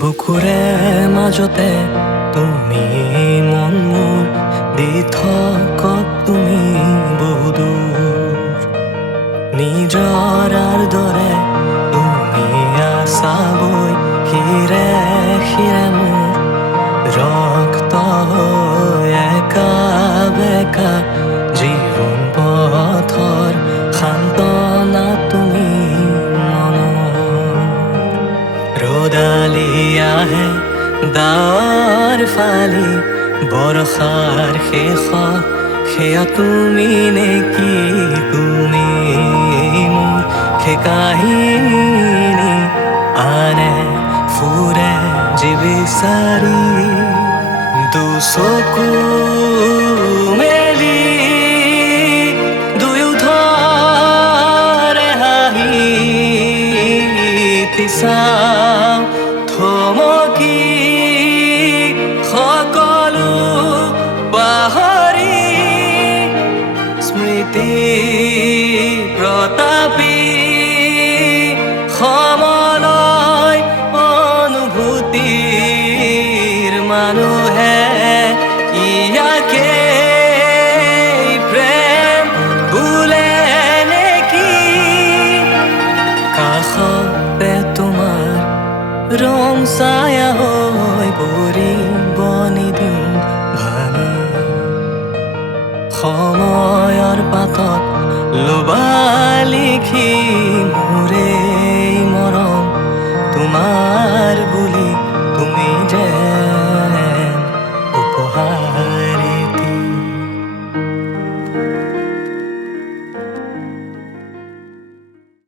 বুকুৰে মাজতে তুমি মন মোৰ দি থকত তুমি বহুদূৰ নিজৰাৰ দৰে তুমি আছাবৈ শিৰে শিৰে মোৰ ৰক্ত হৈ একা বেকা জীৱন পথৰ সান্তনা তুমি ৰ'দালি আহে ডাৱৰ ফালি বৰষাৰ শেষত সেয়া তুমি নেকি তুমি মোৰ সেই কাহিনী আনে ফুৰে যি বিচাৰি দুচকু মেলি দুয়োধৰে হাঁহি চাওঁ থমকি সকলো পাহৰি স্মৃতি প্ৰতাপী সমলয় অনুভূতিৰ মানুহে ইয়াকে প্ৰেম বোলে নেকি কাষতে তোমাৰ ৰং ছায়া হৈ পৰিব নিদিওঁ ভাঙি সময়ৰ পাতত লোবা লিখি